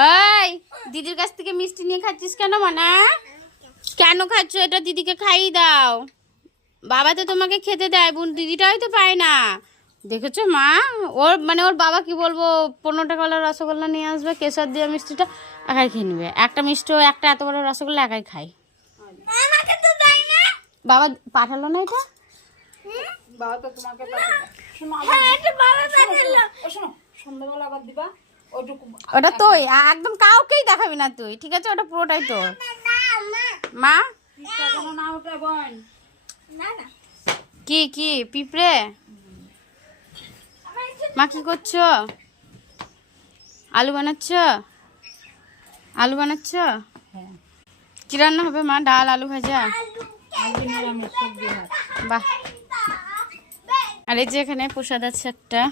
এই দিদির কাছ থেকে মিষ্টি নিয়ে খাচ্ছিস কেন মানা? কেন খাচ্ছ? এটা দিদিকে খাইয়ে দাও। বাবা তো তোমাকে খেতে দেয়, বোন দিদিটাই তো পায় না। দেখেছো মা, ওর মানে ওর বাবা কি বলবো 15 টাকাওয়ালা রসগোল্লা নিয়ে আসবে, কেশর দিয়ে মিষ্টিটা একাই খেয়ে নেবে। একটা মিষ্টি একটা এত বড় রসগোল্লা একাই খায়। বাবা পাঠালো না এটা? বাবা তো তোমাকে সন্ধ্যাবেলা আবার দিবা ওইটুকু। ওটা তুই একদম কাউকেই দেখাবি না তুই, ঠিক আছে? ওটা পুরোটাই তোর। মা না ওটা বোন কি কি পিঁপড়ে? মা কি করছো? আলু বানাচ্ছ? আলু বানাচ্ছ? কি রান্না হবে মা? ডাল আলু ভাজা? বাহ। আর এই যে এখানে প্রসাদ আছে একটা।